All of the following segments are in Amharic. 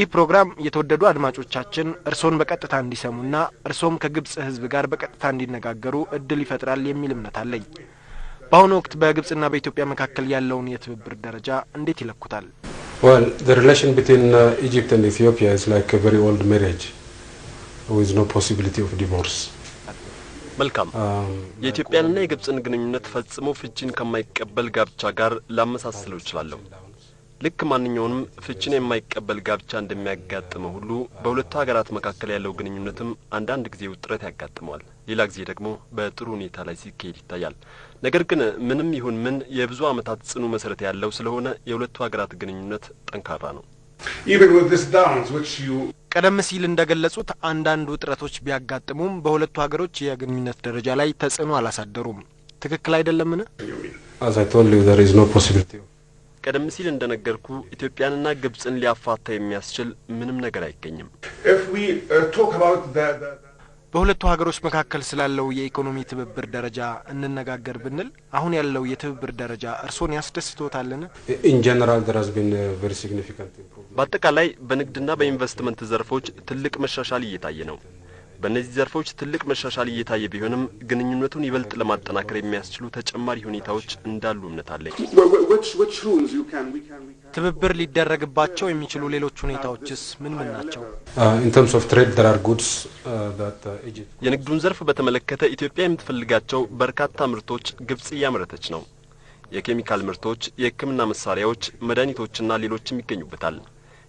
ይህ ፕሮግራም የተወደዱ አድማጮቻችን እርሶን በቀጥታ እንዲሰሙና እርሶም ከግብጽ ህዝብ ጋር በቀጥታ እንዲነጋገሩ እድል ይፈጥራል የሚል እምነት አለኝ። በአሁኑ ወቅት በግብጽና በኢትዮጵያ መካከል ያለውን የትብብር ደረጃ እንዴት ይለኩታል? Well, the relation between Egypt and Ethiopia is like a very old marriage with no possibility of divorce. መልካም የኢትዮጵያና የግብጽን ግንኙነት ፈጽሞ ፍቺን ከማይቀበል ጋብቻ ጋር ላመሳስለው ይችላል። ልክ ማንኛውንም ፍቺን የማይቀበል ጋብቻ እንደሚያጋጥመው ሁሉ በሁለቱ ሀገራት መካከል ያለው ግንኙነትም አንዳንድ ጊዜ ውጥረት ያጋጥመዋል፣ ሌላ ጊዜ ደግሞ በጥሩ ሁኔታ ላይ ሲካሄድ ይታያል። ነገር ግን ምንም ይሁን ምን የብዙ ዓመታት ጽኑ መሰረት ያለው ስለሆነ የሁለቱ ሀገራት ግንኙነት ጠንካራ ነው። Even with this downs which you ቀደም ሲል እንደገለጹት አንዳንድ ውጥረቶች ቢያጋጥሙም በሁለቱ ሀገሮች የግንኙነት ደረጃ ላይ ተጽዕኖ አላሳደሩም። ትክክል አይደለምን? As I told you, there is no possibility. ቀደም ሲል እንደነገርኩ ኢትዮጵያንና ግብጽን ሊያፋታ የሚያስችል ምንም ነገር አይገኝም። if we talk about the በሁለቱ ሀገሮች መካከል ስላለው የኢኮኖሚ ትብብር ደረጃ እንነጋገር ብንል አሁን ያለው የትብብር ደረጃ እርሶን ያስደስቶታልን? In general, there has been a very significant improvement. በአጠቃላይ በንግድና በኢንቨስትመንት ዘርፎች ትልቅ መሻሻል እየታየ ነው። በእነዚህ ዘርፎች ትልቅ መሻሻል እየታየ ቢሆንም ግንኙነቱን ይበልጥ ለማጠናከር የሚያስችሉ ተጨማሪ ሁኔታዎች እንዳሉ እምነት አለኝ። which rules we can ትብብር ሊደረግባቸው የሚችሉ ሌሎች ሁኔታዎችስ ምን ናቸው? In terms of trade, there are goods that Egypt. የንግዱን ዘርፍ በተመለከተ ኢትዮጵያ የምትፈልጋቸው በርካታ ምርቶች ግብጽ እያመረተች ነው። የኬሚካል ምርቶች፣ የሕክምና መሳሪያዎች፣ መድኃኒቶችና ሌሎችም ይገኙበታል።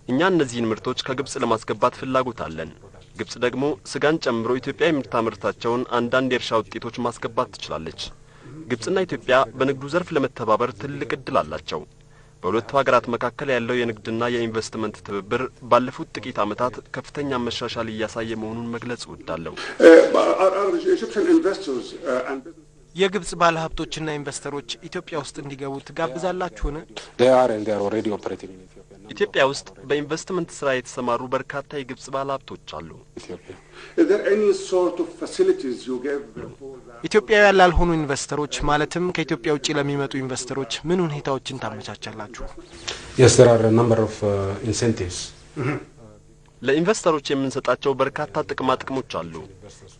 እኛ እነዚህን ምርቶች ከግብጽ ለማስገባት ፍላጎት አለን። ግብጽ ደግሞ ስጋን ጨምሮ ኢትዮጵያ የምታመርታቸውን አንዳንድ የእርሻ ውጤቶች ማስገባት ትችላለች። ግብጽና ኢትዮጵያ በንግዱ ዘርፍ ለመተባበር ትልቅ እድል አላቸው። በሁለቱ ሀገራት መካከል ያለው የንግድና የኢንቨስትመንት ትብብር ባለፉት ጥቂት ዓመታት ከፍተኛ መሻሻል እያሳየ መሆኑን መግለጽ እወዳለሁ። our Egyptian investors and የግብጽ ባለሀብቶችና ኢንቨስተሮች ኢትዮጵያ ውስጥ እንዲገቡ ትጋብዛላችሁን? They are and they are already operating in Ethiopia. ኢትዮጵያ ውስጥ በኢንቨስትመንት ስራ የተሰማሩ በርካታ የግብጽ ባለሀብቶች አሉ። Ethiopia. is there any sort of facilities you give for the ኢትዮጵያውያን ላልሆኑ ኢንቨስተሮች ማለትም ከኢትዮጵያ ውጪ ለሚመጡ ኢንቨስተሮች ምን ሁኔታዎችን ታመቻቻላችሁ? Yes, there are a number of incentives. ለኢንቨስተሮች የምንሰጣቸው በርካታ ጥቅማ ጥቅሞች አሉ።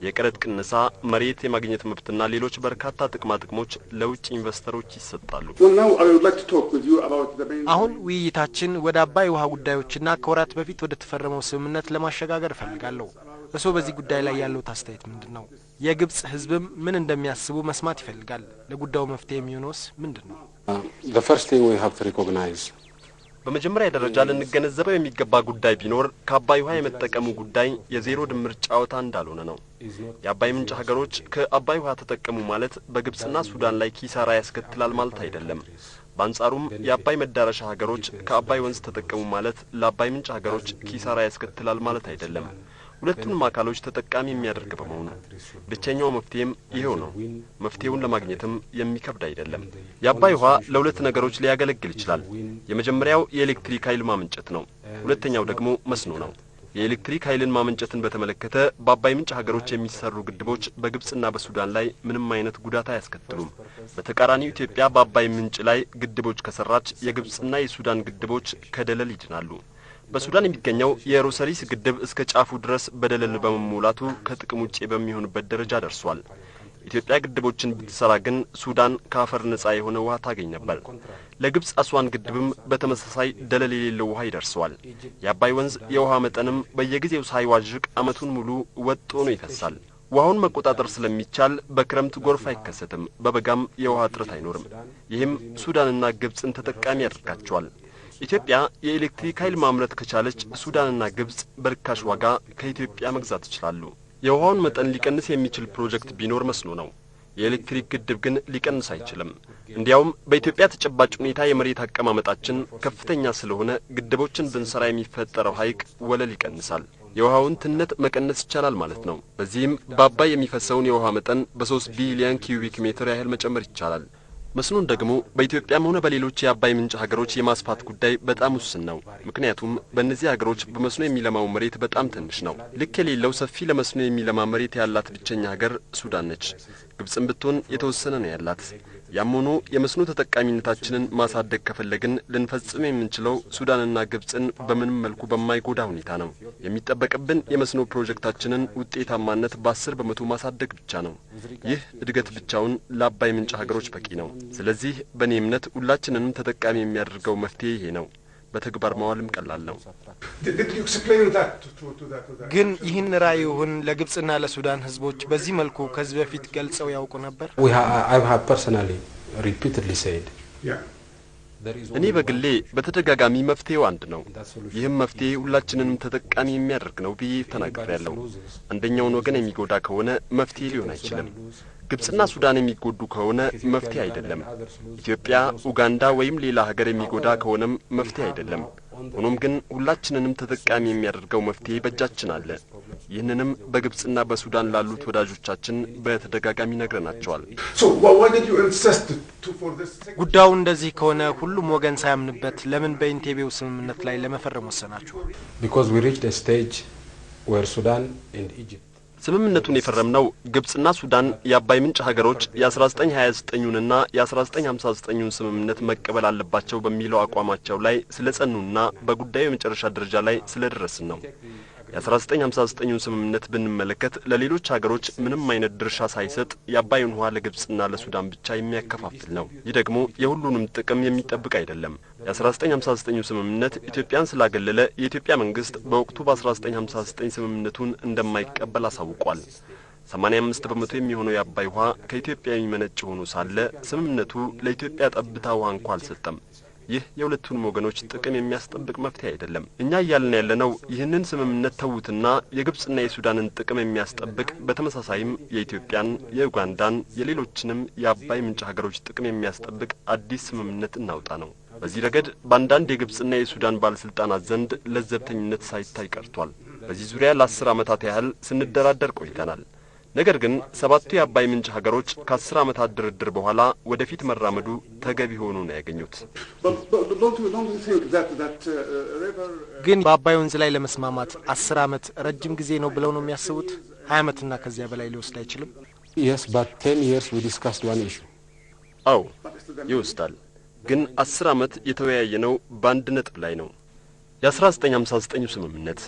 የቀረጥ ቅነሳ፣ መሬት የማግኘት መብትና ሌሎች በርካታ ጥቅማ ጥቅሞች ለውጭ ኢንቨስተሮች ይሰጣሉ። well now I would like to talk with you about the main አሁን ውይይታችን ወደ አባይ ውሃ ጉዳዮችና ከወራት በፊት ወደ ተፈረመው ስምምነት ለማሸጋገር እፈልጋለሁ። እርሶ በዚህ ጉዳይ ላይ ያለው አስተያየት ምንድነው? የግብጽ ህዝብም ምን እንደሚያስቡ መስማት ይፈልጋል። ለጉዳዩ መፍትሄ የሚሆነውስ ምንድነው? The first thing we have to recognize በመጀመሪያ ደረጃ ልንገነዘበው የሚገባ ጉዳይ ቢኖር ከአባይ ውሃ የመጠቀሙ ጉዳይ የዜሮ ድምር ጨዋታ እንዳልሆነ ነው። የአባይ ምንጭ ሀገሮች ከአባይ ውሃ ተጠቀሙ ማለት በግብጽና ሱዳን ላይ ኪሳራ ያስከትላል ማለት አይደለም። በአንጻሩም የአባይ መዳረሻ ሀገሮች ከአባይ ወንዝ ተጠቀሙ ማለት ለአባይ ምንጭ ሀገሮች ኪሳራ ያስከትላል ማለት አይደለም። ሁለቱንም አካሎች ተጠቃሚ የሚያደርግ በመሆኑ ብቸኛው መፍትሄም ይሄው ነው። መፍትሄውን ለማግኘትም የሚከብድ አይደለም። የአባይ ውሃ ለሁለት ነገሮች ሊያገለግል ይችላል። የመጀመሪያው የኤሌክትሪክ ኃይል ማመንጨት ነው። ሁለተኛው ደግሞ መስኖ ነው። የኤሌክትሪክ ኃይልን ማመንጨትን በተመለከተ በአባይ ምንጭ ሀገሮች የሚሰሩ ግድቦች በግብጽና በሱዳን ላይ ምንም አይነት ጉዳት አያስከትሉም። በተቃራኒው ኢትዮጵያ በአባይ ምንጭ ላይ ግድቦች ከሰራች የግብጽና የሱዳን ግድቦች ከደለል ይድናሉ። በሱዳን የሚገኘው የሮሰሪስ ግድብ እስከ ጫፉ ድረስ በደለል በመሙላቱ ከጥቅም ውጪ በሚሆንበት ደረጃ ደርሷል። ኢትዮጵያ ግድቦችን ብትሰራ ግን ሱዳን ከአፈር ነጻ የሆነ ውሃ ታገኝ ነበር። ለግብጽ አስዋን ግድብም በተመሳሳይ ደለል የሌለው ውሃ ይደርሰዋል። የአባይ ወንዝ የውሃ መጠንም በየጊዜው ሳይዋዥቅ ዓመቱን ሙሉ ወጥ ሆኖ ይፈሳል። ውሃውን መቆጣጠር ስለሚቻል በክረምት ጎርፍ አይከሰትም፣ በበጋም የውሃ እጥረት አይኖርም። ይህም ሱዳንና ግብጽን ተጠቃሚ ያደርጋቸዋል። ኢትዮጵያ የኤሌክትሪክ ኃይል ማምረት ከቻለች ሱዳንና ግብጽ በርካሽ ዋጋ ከኢትዮጵያ መግዛት ይችላሉ። የውሃውን መጠን ሊቀንስ የሚችል ፕሮጀክት ቢኖር መስኖ ነው። የኤሌክትሪክ ግድብ ግን ሊቀንስ አይችልም። እንዲያውም በኢትዮጵያ ተጨባጭ ሁኔታ የመሬት አቀማመጣችን ከፍተኛ ስለሆነ ግድቦችን ብንሰራ የሚፈጠረው ሐይቅ ወለል ይቀንሳል። የውሃውን ትነት መቀነስ ይቻላል ማለት ነው። በዚህም በአባይ የሚፈሰውን የውሃ መጠን በ3 ቢሊዮን ኪዩቢክ ሜትር ያህል መጨመር ይቻላል። መስኖን ደግሞ በኢትዮጵያም ሆነ በሌሎች የአባይ ምንጭ ሀገሮች የማስፋት ጉዳይ በጣም ውስን ነው። ምክንያቱም በእነዚህ ሀገሮች በመስኖ የሚለማው መሬት በጣም ትንሽ ነው። ልክ የሌለው ሰፊ ለመስኖ የሚለማ መሬት ያላት ብቸኛ ሀገር ሱዳን ነች። ግብጽም ብትሆን የተወሰነ ነው ያላት። ያም ሆኖ የመስኖ ተጠቃሚነታችንን ማሳደግ ከፈለግን ልንፈጽም የምንችለው ሱዳንና ግብጽን በምንም መልኩ በማይጎዳ ሁኔታ ነው። የሚጠበቅብን የመስኖ ፕሮጀክታችንን ውጤታማነት በ10 በመቶ ማሳደግ ብቻ ነው። ይህ እድገት ብቻውን ለአባይ ምንጭ ሀገሮች በቂ ነው። ስለዚህ በእኔ እምነት ሁላችንንም ተጠቃሚ የሚያደርገው መፍትሄ ይሄ ነው። በተግባር ማዋልም ቀላል ነው። ግን ይህን ራዕይውን ለግብጽና ለሱዳን ህዝቦች በዚህ መልኩ ከዚህ በፊት ገልጸው ያውቁ ነበር? I have personally repeatedly said. እኔ በግሌ በተደጋጋሚ መፍትሄው አንድ ነው። ይህም መፍትሄ ሁላችንንም ተጠቃሚ የሚያደርግ ነው ብዬ ተናግሬያለሁ። አንደኛውን ወገን የሚጎዳ ከሆነ መፍትሄ ሊሆን አይችልም። ግብጽና ሱዳን የሚጎዱ ከሆነ መፍትሄ አይደለም። ኢትዮጵያ፣ ኡጋንዳ ወይም ሌላ ሀገር የሚጎዳ ከሆነም መፍትሄ አይደለም። ሆኖም ግን ሁላችንንም ተጠቃሚ የሚያደርገው መፍትሄ በእጃችን አለ። ይህንንም በግብጽና በሱዳን ላሉት ወዳጆቻችን በተደጋጋሚ ነግረናቸዋል። ጉዳዩ እንደዚህ ከሆነ ሁሉም ወገን ሳያምንበት ለምን በኢንቴቤው ስምምነት ላይ ለመፈረም ወሰናችሁ? Because we reached a stage where Sudan and Egypt ስምምነቱን የፈረምነው ግብጽና ሱዳን የአባይ ምንጭ ሀገሮች የ1929ና የ1959ን ስምምነት መቀበል አለባቸው በሚለው አቋማቸው ላይ ስለጸኑና በጉዳዩ የመጨረሻ ደረጃ ላይ ስለደረስን ነው። የ1959ን ስምምነት ብንመለከት ለሌሎች ሀገሮች ምንም አይነት ድርሻ ሳይሰጥ የአባይን ውሃ ለግብጽና ለሱዳን ብቻ የሚያከፋፍል ነው። ይህ ደግሞ የሁሉንም ጥቅም የሚጠብቅ አይደለም። የ1959 ስምምነት ኢትዮጵያን ስላገለለ የኢትዮጵያ መንግስት በወቅቱ በ1959 ስምምነቱን እንደማይቀበል አሳውቋል። 85 በመቶ የሚሆነው የአባይ ውሃ ከኢትዮጵያ የሚመነጭ ሆኖ ሳለ ስምምነቱ ለኢትዮጵያ ጠብታ ውሃ እንኳን አልሰጠም። ይህ የሁለቱንም ወገኖች ጥቅም የሚያስጠብቅ መፍትሄ አይደለም። እኛ እያልን ያለነው ይህንን ስምምነት ተውትና የግብጽና የሱዳንን ጥቅም የሚያስጠብቅ በተመሳሳይም የኢትዮጵያን፣ የኡጋንዳን፣ የሌሎችንም የአባይ ምንጭ ሀገሮች ጥቅም የሚያስጠብቅ አዲስ ስምምነት እናውጣ ነው። በዚህ ረገድ በአንዳንድ የግብጽና የሱዳን ባለስልጣናት ዘንድ ለዘብተኝነት ሳይታይ ቀርቷል። በዚህ ዙሪያ ለ10 ዓመታት ያህል ስንደራደር ቆይተናል። ነገር ግን ሰባቱ የአባይ ምንጭ ሀገሮች ከ10 ዓመታት ድርድር በኋላ ወደፊት መራመዱ ተገቢ ሆኖ ነው ያገኙት። ግን በአባይ ወንዝ ላይ ለመስማማት 10 ዓመት ረጅም ጊዜ ነው ብለው ነው የሚያስቡት? 20 ዓመትና ከዚያ በላይ ሊወስድ አይችልም? Yes, but 10 years we discussed one issue. አዎ ይወስዳል። ግን 10 ዓመት የተወያየነው በአንድ ነጥብ ላይ ነው። የ1959 ስምምነት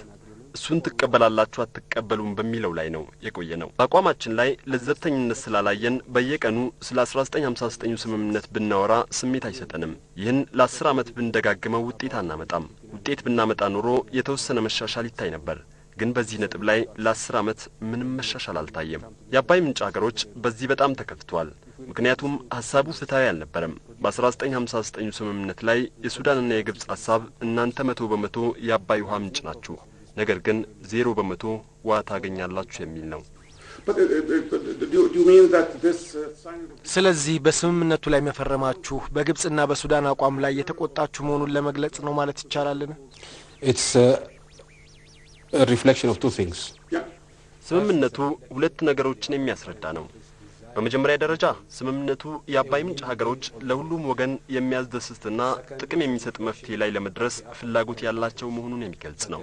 እሱን ትቀበላላችሁ አትቀበሉም በሚለው ላይ ነው የቆየነው። በአቋማችን ላይ ለዘብተኝነት ስላላየን በየቀኑ ስለ 1959 ስምምነት ብናወራ ስሜት አይሰጠንም። ይህን ለ10 ዓመት ብንደጋግመው ውጤት አናመጣም። ውጤት ብናመጣ ኖሮ የተወሰነ መሻሻል ይታይ ነበር። ግን በዚህ ነጥብ ላይ ለ10 ዓመት ምንም መሻሻል አልታየም። የአባይ ምንጭ ሀገሮች በዚህ በጣም ተከፍተዋል። ምክንያቱም ሀሳቡ ፍትሃዊ አልነበረም። በ1959 ስምምነት ላይ የሱዳንና የግብጽ ሀሳብ እናንተ 100 በመቶ የአባይ ውሃ ምንጭ ናችሁ፣ ነገር ግን 0 በመቶ ውሃ ታገኛላችሁ የሚል ነው። ስለዚህ በስምምነቱ ላይ መፈረማችሁ በግብጽና በሱዳን አቋም ላይ የተቆጣችሁ መሆኑን ለመግለጽ ነው ማለት ይቻላልን? It's a reflection of two things. ስምምነቱ ሁለት ነገሮችን የሚያስረዳ ነው። በመጀመሪያ ደረጃ ስምምነቱ የአባይ ምንጭ ሀገሮች ለሁሉም ወገን የሚያስደስትና ጥቅም የሚሰጥ መፍትሄ ላይ ለመድረስ ፍላጎት ያላቸው መሆኑን የሚገልጽ ነው።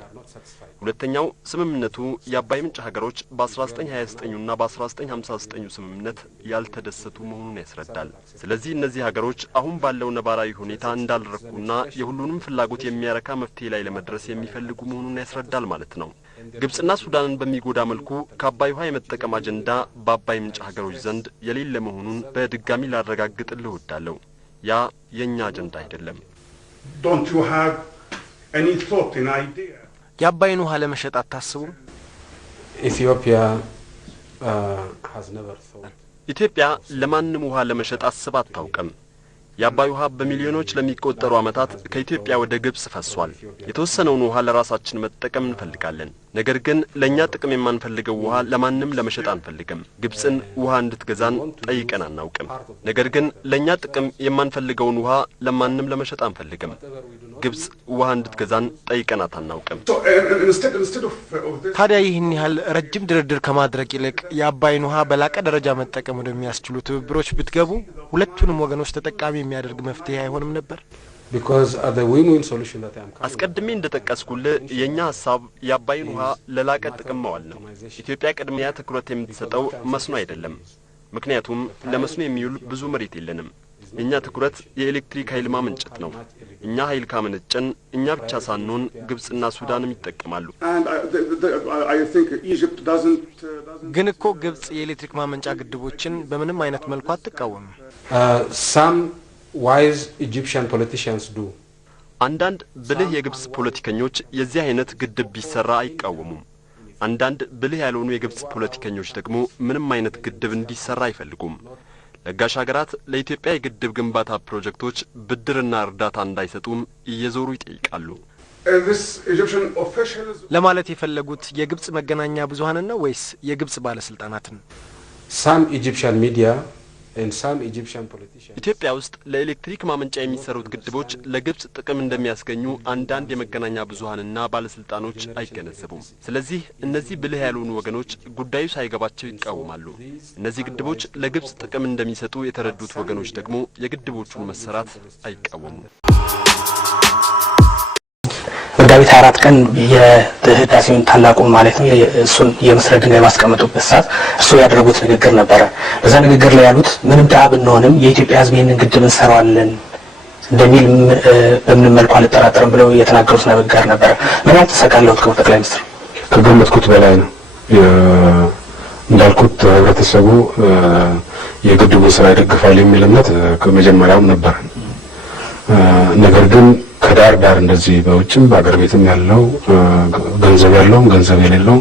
ሁለተኛው ስምምነቱ የአባይ ምንጭ ሀገሮች በ1929ና በ1959 ስምምነት ያልተደሰቱ መሆኑን ያስረዳል። ስለዚህ እነዚህ ሀገሮች አሁን ባለው ነባራዊ ሁኔታ እንዳልረኩና የሁሉንም ፍላጎት የሚያረካ መፍትሄ ላይ ለመድረስ የሚፈልጉ መሆኑን ያስረዳል ማለት ነው። ግብጽና ሱዳንን በሚጎዳ መልኩ ከአባይ ውሃ የመጠቀም አጀንዳ በአባይ ምንጭ ሀገሮች ዘንድ የሌለ መሆኑን በድጋሚ ላረጋግጥልህ እወዳለሁ። ያ የኛ አጀንዳ አይደለም። Don't you have any thought, an idea? የአባይን ውሃ ለመሸጥ አታስቡም? Ethiopia has never thought. ኢትዮጵያ ለማንም ውሃ ለመሸጥ አስባ አታውቅም። የአባይ ውሃ በሚሊዮኖች ለሚቆጠሩ ዓመታት ከኢትዮጵያ ወደ ግብጽ ፈሷል። የተወሰነውን ውሃ ለራሳችን መጠቀም እንፈልጋለን። ነገር ግን ለኛ ጥቅም የማንፈልገው ውሃ ለማንም ለመሸጥ አንፈልግም። ግብጽን ውሃ እንድትገዛን ጠይቀን አናውቅም። ነገር ግን ለኛ ጥቅም የማንፈልገውን ውሃ ለማንም ለመሸጥ አንፈልግም። ግብጽ ውሃ እንድትገዛን ጠይቀናት አናውቅም። So instead of this, ታዲያ ይህን ያህል ረጅም ድርድር ከማድረግ ይልቅ የአባይን ውሃ በላቀ ደረጃ መጠቀም ወደሚያስችሉ ትብብሮች ብትገቡ ሁለቱንም ወገኖች ተጠቃሚ የሚያደርግ መፍትሄ አይሆንም ነበር? Because the win-win solution that I am coming አስቀድሜ እንደጠቀስኩልህ የኛ ሐሳብ የአባይን ውሃ ለላቀ ጥቅም ማዋል ነው። ኢትዮጵያ ቅድሚያ ትኩረት የምትሰጠው መስኖ አይደለም። ምክንያቱም ለመስኖ የሚውል ብዙ መሬት የለንም። የኛ ትኩረት የኤሌክትሪክ ኃይል ማመንጨት ነው። እኛ ኃይል ካመነጨን እኛ ብቻ ሳንሆን ግብጽና ሱዳንም ይጠቀማሉ። ግን እኮ ግብጽ የኤሌክትሪክ ማመንጫ ግድቦችን በምንም አይነት መልኩ አትቃወምም። Some wise Egyptian politicians do. አንዳንድ ብልህ የግብጽ ፖለቲከኞች የዚህ አይነት ግድብ ቢሰራ አይቃወሙም። አንዳንድ ብልህ ያልሆኑ የግብጽ ፖለቲከኞች ደግሞ ምንም አይነት ግድብ እንዲሰራ አይፈልጉም። ለጋሽ ሀገራት ለኢትዮጵያ የግድብ ግንባታ ፕሮጀክቶች ብድርና እርዳታ እንዳይሰጡም እየዞሩ ይጠይቃሉ። ለማለት የፈለጉት የግብጽ መገናኛ ብዙሃንን ነው ወይስ የግብጽ ባለስልጣናትን? Some Egyptian media and some Egyptian politicians. ኢትዮጵያ ውስጥ ለኤሌክትሪክ ማመንጫ የሚሰሩት ግድቦች ለግብጽ ጥቅም እንደሚያስገኙ አንዳንድ የመገናኛ ብዙሃንና ባለስልጣኖች አይገነዘቡም። ስለዚህ እነዚህ ብልህ ያልሆኑ ወገኖች ጉዳዩ ሳይገባቸው ይቃወማሉ። እነዚህ ግድቦች ለግብጽ ጥቅም እንደሚሰጡ የተረዱት ወገኖች ደግሞ የግድቦቹን መሰራት አይቃወሙም። መጋቢት 24 ቀን የህዳሴውን ታላቁን ማለት ነው እሱን የመሰረት ድንጋይ ማስቀመጡበት ሰዓት እሱ ያደረጉት ንግግር ነበረ። በዛ ንግግር ላይ ያሉት ምንም ድሀ ብንሆንም የኢትዮጵያ ሕዝብ ይህንን ግድብ እንሰራዋለን እንደሚል በምንም መልኩ አልጠራጠርም ብለው የተናገሩት ንግግር ነበረ። ምን ያህል ተሳካለት ክቡር ጠቅላይ ሚኒስትር? ከገመትኩት በላይ ነው። እንዳልኩት ህብረተሰቡ የግድቡን ስራ ይደግፋል የሚል እምነት ከመጀመሪያውም ነበር። ነገር ግን ከዳር ዳር እንደዚህ በውጭም በአገር ቤትም ያለው ገንዘብ ያለውም ገንዘብ የሌለው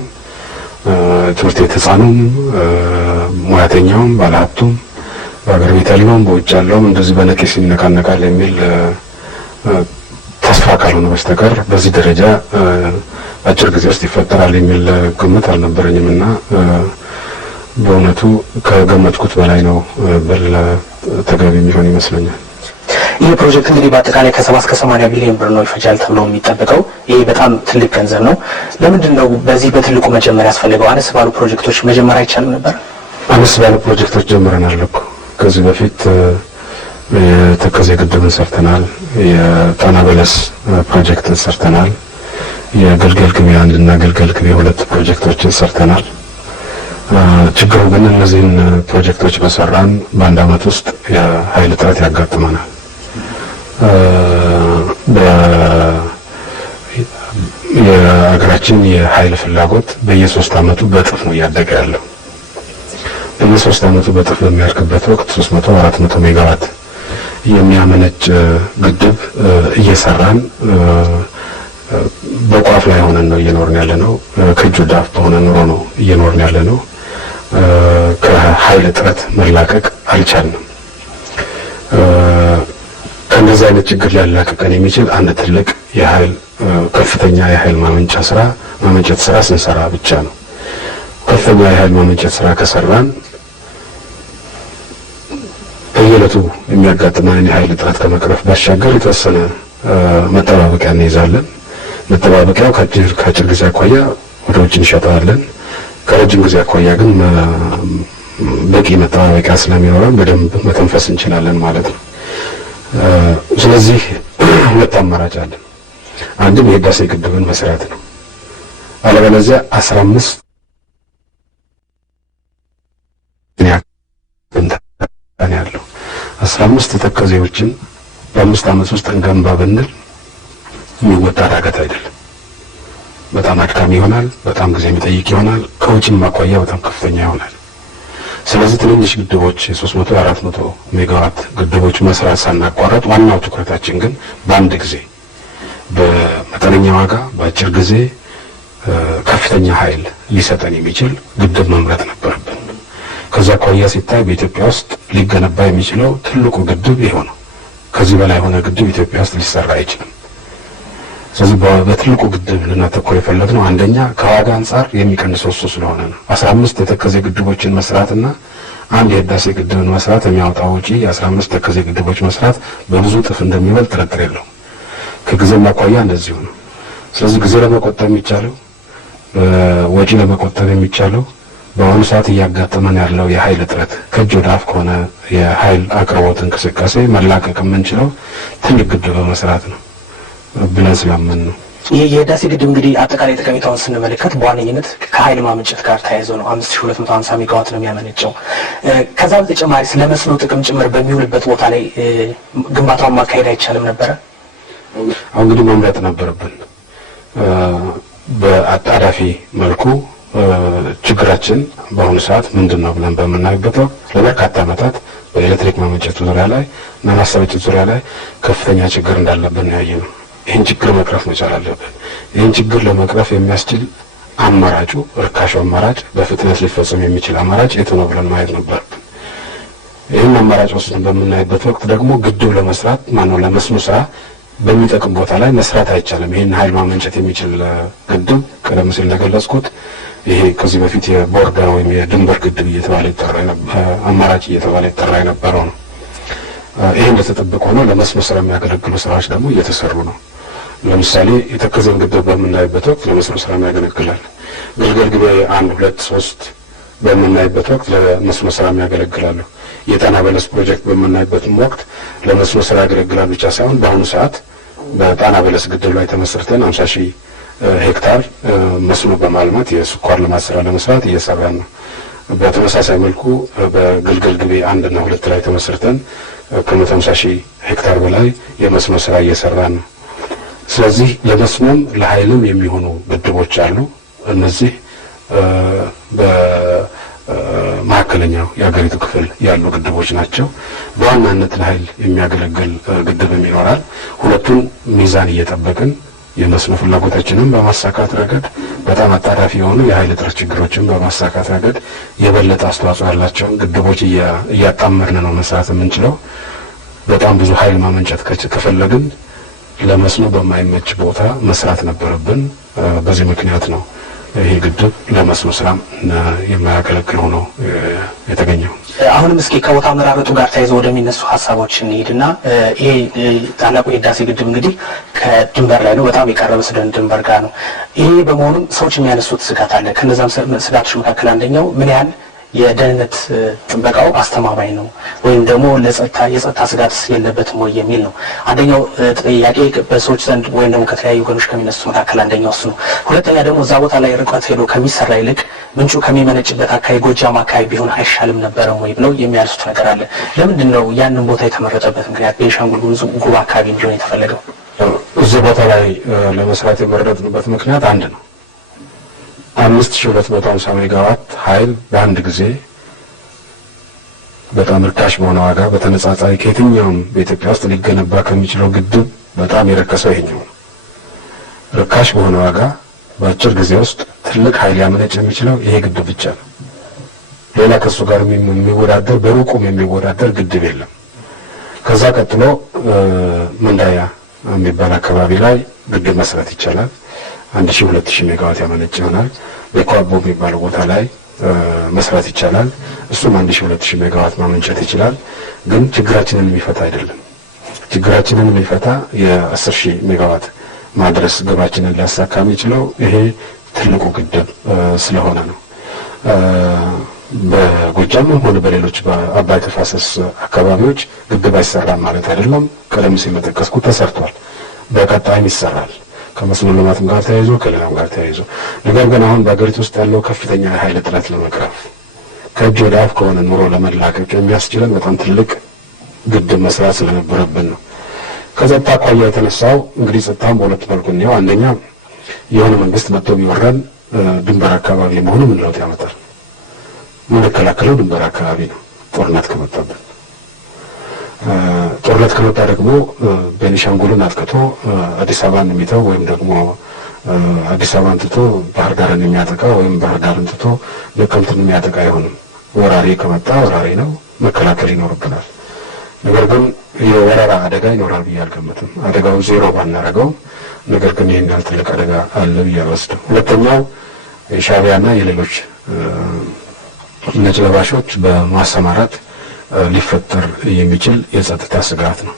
ትምህርት ቤት ህፃኑም ሙያተኛውም ባለሀብቱም በአገር ቤት ያለውም በውጭ ያለውም እንደዚህ በነቂስ ይነቃነቃል የሚል ተስፋ ካልሆነ በስተቀር በዚህ ደረጃ አጭር ጊዜ ውስጥ ይፈጠራል የሚል ግምት አልነበረኝምና በእውነቱ ከገመትኩት በላይ ነው ብል ተገቢ የሚሆን ይመስለኛል። ይህ ፕሮጀክት እንግዲህ በአጠቃላይ ከ70 እስከ 80 ቢሊዮን ብር ነው ይፈጃል ተብሎ የሚጠበቀው። ይሄ በጣም ትልቅ ገንዘብ ነው። ለምንድን ነው በዚህ በትልቁ መጀመር ያስፈልገው? አነስ ባሉ ፕሮጀክቶች መጀመር አይቻልም ነበር? አነስ ባሉ ፕሮጀክቶች ጀምረናል እኮ። ከዚህ በፊት የተከዜ ግድብን ሰርተናል፣ የጣና በለስ ፕሮጀክትን ሰርተናል፣ የግልገል ግቤ 1 እና ግልገል ግቤ 2 ፕሮጀክቶችን ሰርተናል። ችግሩ ግን እነዚህን ፕሮጀክቶች በሰራን በአንድ አመት ውስጥ የኃይል እጥረት ያጋጥመናል። የሀገራችን የኃይል ፍላጎት በየ3 አመቱ በእጥፍ ነው እያደገ ያለው። በየ3 አመቱ በእጥፍ በሚያድግበት ወቅት 300-400 ሜጋዋት የሚያመነጭ ግድብ እየሰራን በቋፍ ላይ ሆነን ነው እየኖርን ያለ ነው። ከእጅ ወደ አፍ በሆነ ኑሮ ነው እየኖርን ያለ ነው። ከኃይል እጥረት መላቀቅ አልቻልንም። ከእንደዚህ አይነት ችግር ሊያላቅቀን የሚችል አንድ ትልቅ የኃይል ከፍተኛ የኃይል ማመንጨት ስራ ስንሰራ ብቻ ነው። ከፍተኛ የኃይል ማመንጨት ስራ ከሰራን በየዕለቱ የሚያጋጥመንን የኃይል እጥረት ከመቅረፍ ባሻገር የተወሰነ መጠባበቂያ እንይዛለን። መጠባበቂያው ከአጭር ጊዜ አኳያ ወደ ውጭ እንሸጠዋለን። ከረጅም ጊዜ አኳያ ግን በቂ መጠባበቂያ ስለሚኖረን በደንብ መተንፈስ እንችላለን ማለት ነው። ስለዚህ ሁለት አማራጭ አለን። አንድም የህዳሴ ግድብን መስራት ነው። አለበለዚያ 15 ያለው 15 ተከዜዎችን በ5 አመት ውስጥ እንገንባ ብንል የሚወጣ ዳገት አይደለም። በጣም አድካሚ ይሆናል። በጣም ጊዜ የሚጠይቅ ይሆናል። ከውጭም አኳያ በጣም ከፍተኛ ይሆናል። ስለዚህ ትንንሽ ግድቦች 300-400 ሜጋዋት ግድቦች መስራት ሳናቋረጥ ዋናው ትኩረታችን ግን በአንድ ጊዜ በመጠነኛ ዋጋ በአጭር ጊዜ ከፍተኛ ኃይል ሊሰጠን የሚችል ግድብ መምረጥ ነበረብን። ከዛ አኳያ ሲታይ በኢትዮጵያ ውስጥ ሊገነባ የሚችለው ትልቁ ግድብ ይሄው ነው። ከዚህ በላይ የሆነ ግድብ ኢትዮጵያ ውስጥ ሊሰራ አይችልም። ስለዚህ በትልቁ ግድብ ልናተኮር የፈለግነው አንደኛ ከዋጋ አንጻር የሚቀንሰው እሱ ስለሆነ ነው። 15 የተከዜ ግድቦችን መስራትና አንድ የህዳሴ ግድብን መስራት የሚያወጣው ወጪ የ15 ተከዜ ግድቦች መስራት በብዙ እጥፍ እንደሚበልጥ ጥርጥር የለውም። ከጊዜም አኳያ እንደዚሁ ነው። ስለዚህ ጊዜ ለመቆጠብ የሚቻለው ወጪ ለመቆጠብ የሚቻለው በአሁኑ ሰዓት እያጋጠመን ያለው የኃይል እጥረት ከእጅ ወደ አፍ ከሆነ የኃይል አቅርቦት እንቅስቃሴ መላቀቅ የምንችለው ትልቅ ግድብ በመስራት ነው ብለን ስላመን ነው። የህዳሴ ግድብ እንግዲህ አጠቃላይ ጠቀሜታውን ስንመለከት በዋነኝነት ከኃይል ማመንጨት ጋር ተያይዞ ነው 5250 ሜጋዋት ነው የሚያመነጨው። ከዛ በተጨማሪ ስለመስኖ ጥቅም ጭምር በሚውልበት ቦታ ላይ ግንባታውን ማካሄድ አይቻልም ነበረ? አሁን እንግዲህ መምረጥ ነበረብን። በአጣዳፊ መልኩ ችግራችን በአሁኑ ሰዓት ምንድን ነው ብለን በምናይበት ወቅት ለበርካታ ዓመታት በኤሌክትሪክ ማመንጨት ዙሪያ ላይ እና ማሰራጨት ዙሪያ ላይ ከፍተኛ ችግር እንዳለብን ያየነው። ይህን ችግር መቅረፍ መቻል አለብን። ይህን ችግር ለመቅረፍ የሚያስችል አማራጩ ርካሽ አማራጭ በፍጥነት ሊፈጸም የሚችል አማራጭ የቱ ነው ብለን ማየት ነበረብን። ይህን አማራጭ ወስደን በምናይበት ወቅት ደግሞ ግድብ ለመስራት ማነው ለመስኖ ስራ በሚጠቅም ቦታ ላይ መስራት አይቻልም። ይህን ኃይል ማመንጨት የሚችል ግድብ ቀደም ሲል እንደገለጽኩት ይሄ ከዚህ በፊት የቦርደር ወይም የድንበር ግድብ እየተባለ ይጠራ አማራጭ እየተባለ ይጠራ የነበረው ነው። ይሄ እንደተጠበቀ ሆኖ ለመስኖ ስራ የሚያገለግሉ ስራዎች ደግሞ እየተሰሩ ነው። ለምሳሌ የተከዘን ግድብ በምናይበት ወቅት ለመስኖ ስራ ያገለግላል። ግልገል ግቤ 1 2 3 በምናይበት ወቅት ለመስኖ ስራ ያገለግላሉ። የጣና በለስ ፕሮጀክት በምናይበትም ወቅት ለመስኖ ስራ ያገለግላል ብቻ ሳይሆን በአሁኑ ሰዓት በጣና በለስ ግድብ ላይ ተመስርተን 50,000 ሄክታር መስኖ በማልማት የስኳር ልማት ስራ ለመስራት እየሰራን ነው። በተመሳሳይ መልኩ በግልገል ግቤ 1 እና 2 ላይ ተመስርተን ከ150,000 ሄክታር በላይ የመስኖ ስራ እየሰራን ነው። ስለዚህ ለመስኖም ለኃይልም የሚሆኑ ግድቦች አሉ። እነዚህ በማዕከለኛው የሀገሪቱ ክፍል ያሉ ግድቦች ናቸው። በዋናነት ለኃይል የሚያገለግል ግድብም ይኖራል። ሁለቱን ሚዛን እየጠበቅን የመስኖ ፍላጎታችንን በማሳካት ረገድ በጣም አጣዳፊ የሆኑ የኃይል እጥረት ችግሮችን በማሳካት ረገድ የበለጠ አስተዋጽኦ ያላቸውን ግድቦች እያጣመርን ነው መስራት የምንችለው። በጣም ብዙ ኃይል ማመንጨት ከፈለግን ለመስኖ በማይመች ቦታ መስራት ነበረብን። በዚህ ምክንያት ነው ይሄ ግድብ ለመስኖ ስራ የማያገለግል ሆኖ የተገኘው። አሁንም እስኪ ከቦታ መራረጡ ጋር ተያይዞ ወደሚነሱ ሀሳቦች እንሂድና ይሄ ታላቁ የህዳሴ ግድብ እንግዲህ ከድንበር ላይ ነው፣ በጣም የቀረበ ስለሆነ ድንበር ጋር ነው። ይሄ በመሆኑም ሰዎች የሚያነሱት ስጋት አለ። ከነዛም ስጋቶች መካከል አንደኛው ምን ያህል የደህንነት ጥበቃው አስተማማኝ ነው ወይም ደግሞ የጸጥታ ስጋት የለበትም ወይ የሚል ነው። አንደኛው ጥያቄ በሰዎች ዘንድ ወይም ደግሞ ከተለያዩ ወገኖች ከሚነሱ መካከል አንደኛው እሱ ነው። ሁለተኛ ደግሞ እዛ ቦታ ላይ ርቀት ሄዶ ከሚሰራ ይልቅ ምንጩ ከሚመነጭበት አካባቢ ጎጃም አካባቢ ቢሆን አይሻልም ነበረም ወይ ብለው የሚያነሱት ነገር አለ። ለምንድን ነው ያንን ቦታ የተመረጠበት ምክንያት ቤንሻንጉል ጉሙዝ ጉባ አካባቢ እንዲሆን የተፈለገው? እዚህ ቦታ ላይ ለመስራት የመረጥንበት ምክንያት አንድ ነው። 5250 ሜጋዋት ኃይል በአንድ ጊዜ በጣም ርካሽ በሆነ ዋጋ በተነጻጻሪ ከየትኛውም በኢትዮጵያ ውስጥ ሊገነባ ከሚችለው ግድብ በጣም የረከሰው ይሄኛው ነው። ርካሽ በሆነ ዋጋ በአጭር ጊዜ ውስጥ ትልቅ ኃይል ያመነጭ የሚችለው ይሄ ግድብ ብቻ ነው። ሌላ ከሱ ጋር የሚወዳደር በሩቁም የሚወዳደር ግድብ የለም። ከዛ ቀጥሎ መንዳያ የሚባል አካባቢ ላይ ግድብ መስራት ይቻላል። 1000-2000 ሜጋዋት ያመነጭ ይሆናል። በኳቦ የሚባለው ቦታ ላይ መስራት ይቻላል። እሱም 1000-2000 ሜጋዋት ማመንጨት ይችላል። ግን ችግራችንን የሚፈታ አይደለም። ችግራችንን የሚፈታ የ10,000 ሜጋዋት ማድረስ ግባችንን ሊያሳካ የሚችለው ይሄ ትልቁ ግድብ ስለሆነ ነው። በጎጃምም ሆነ በሌሎች በአባይ ተፋሰስ አካባቢዎች ግድብ አይሰራም ማለት አይደለም። ቀደም ሲል መጠቀስኩት ተሰርቷል። በቀጣይም ይሰራል። ከመስኖ ልማትም ጋር ተያይዞ ከሌላም ጋር ተያይዞ። ነገር ግን አሁን በአገሪቱ ውስጥ ያለው ከፍተኛ የኃይል እጥረት ለመቅረፍ ከእጅ ወደ አፍ ከሆነ ኑሮ ለመላቀቅ የሚያስችለን በጣም ትልቅ ግድብ መስራት ስለነበረብን ነው። ከጸጥታ አኳያ የተነሳው እንግዲህ ጸጥታም በሁለት መልኩ ነው። አንደኛ የሆነ መንግስት መጥቶ ቢወረን ድንበር አካባቢ መሆኑ ምን ለውጥ ያመጣል? የምንከላከለው ድንበር አካባቢ ነው። ጦርነት ከመጣብን ጦርነት ከመጣ ደግሞ ቤኒሻንጉልን አጥቅቶ አዲስ አበባን የሚተው ወይም ደግሞ አዲስ አበባን ትቶ ባህር ዳርን የሚያጠቃ ወይም ባህር ዳርን ትቶ ነቀምትን የሚያጠቃ አይሆንም። ወራሪ ከመጣ ወራሪ ነው፣ መከላከል ይኖርብናል። ነገር ግን የወረራ አደጋ ይኖራል ብዬ አልገምትም። አደጋውን ዜሮ ባናረገው፣ ነገር ግን ይህን ያህል ትልቅ አደጋ አለ ብዬ አልወስድም። ሁለተኛው የሻዕቢያና የሌሎች ነጭ ለባሾች በማሰማራት ሊፈጠር የሚችል የጸጥታ ስጋት ነው።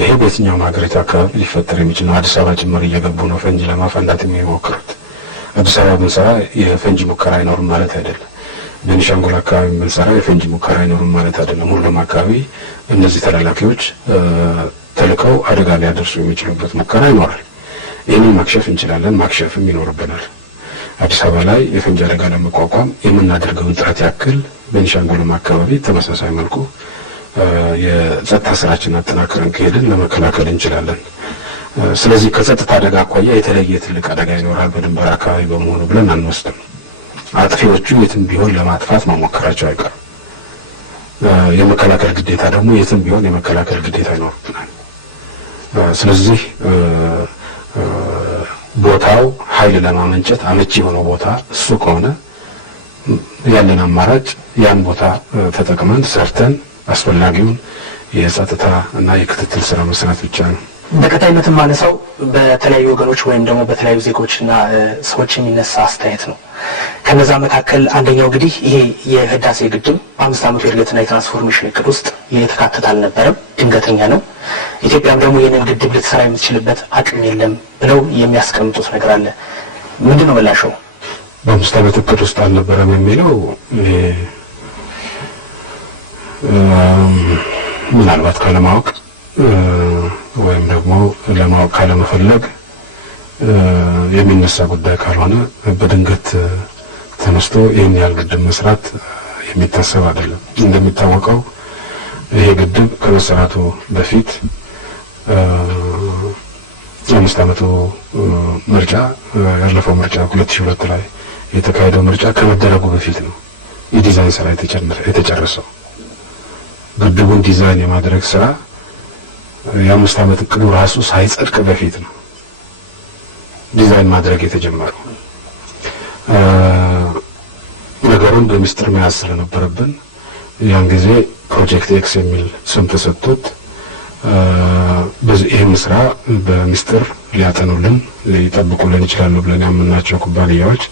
ይሄ በየትኛውም ሀገሪቱ አካባቢ ሊፈጠር የሚችል ነው። አዲስ አበባ ጭምር እየገቡ ነው ፈንጂ ለማፈንዳት የሚሞክሩት። አዲስ አበባ ብንሰራ የፈንጂ ሙከራ አይኖርም ማለት አይደለም። ቤኒሻንጉል አካባቢ ብንሰራ የፈንጂ ሙከራ አይኖርም ማለት አይደለም። ሁሉም አካባቢ እነዚህ ተላላኪዎች ተልከው አደጋ ሊያደርሱ የሚችሉበት ሙከራ ይኖራል። ይህንን ማክሸፍ እንችላለን፣ ማክሸፍም ይኖርብናል። አዲስ አበባ ላይ የፈንጂ አደጋ ለመቋቋም የምናደርገውን ጥረት ያክል ቤኒሻንጉልም አካባቢ ተመሳሳይ መልኩ የጸጥታ ስራችን አጠናክረን ከሄድን ለመከላከል እንችላለን። ስለዚህ ከጸጥታ አደጋ አኳያ የተለየ ትልቅ አደጋ ይኖራል በድንበር አካባቢ በመሆኑ ብለን አንወስድም። አጥፊዎቹ የትም ቢሆን ለማጥፋት መሞከራቸው አይቀርም። የመከላከል ግዴታ ደግሞ የትም ቢሆን የመከላከል ግዴታ ይኖርብናል። ስለዚህ ቦታው ኃይል ለማመንጨት አመቺ የሆነው ቦታ እሱ ከሆነ ያለን አማራጭ ያን ቦታ ተጠቅመን ሰርተን አስፈላጊውን የጸጥታ እና የክትትል ስራ መስራት ብቻ ነው። በቀጣይነት ማነሳው በተለያዩ ወገኖች ወይም ደግሞ በተለያዩ ዜጎችና ሰዎች የሚነሳ አስተያየት ነው። ከነዛ መካከል አንደኛው እንግዲህ ይሄ የህዳሴ ግድብ በ5 ዓመቱ የእድገትና የትራንስፎርሜሽን እቅድ ውስጥ የተካተተ አልነበረም፣ ድንገተኛ ነው። ኢትዮጵያም ደግሞ ይህንን ግድብ ልትሰራ የምትችልበት አቅም የለም ብለው የሚያስቀምጡት ነገር አለ። ምንድነው ምላሽው? በ5 ዓመት እቅድ ውስጥ አልነበረም የሚለው ምናልባት ካለማወቅ ወይም ደግሞ ለማወቅ ካለመፈለግ የሚነሳ ጉዳይ ካልሆነ በድንገት ተነስቶ ይህን ያህል ግድብ መስራት የሚታሰብ አይደለም። እንደሚታወቀው ይሄ ግድብ ከመሰራቱ በፊት 5 ዓመቱ ምርጫ ያለፈው ምርጫ 2002 ላይ የተካሄደው ምርጫ ከመደረጉ በፊት ነው የዲዛይን ስራ የተጨረሰው። ግድቡን ዲዛይን የማድረግ ስራ የ5 ዓመት እቅዱ ራሱ ሳይጸድቅ በፊት ነው ዲዛይን ማድረግ የተጀመረው። ነገሩን በሚስጥር መያዝ ስለነበረብን ያን ጊዜ ፕሮጀክት ኤክስ የሚል ስም ተሰጥቶት ይህን ስራ በሚስጥር ሊያጠኑልን ሊጠብቁልን ይችላሉ ብለን ያምናቸው ኩባንያዎች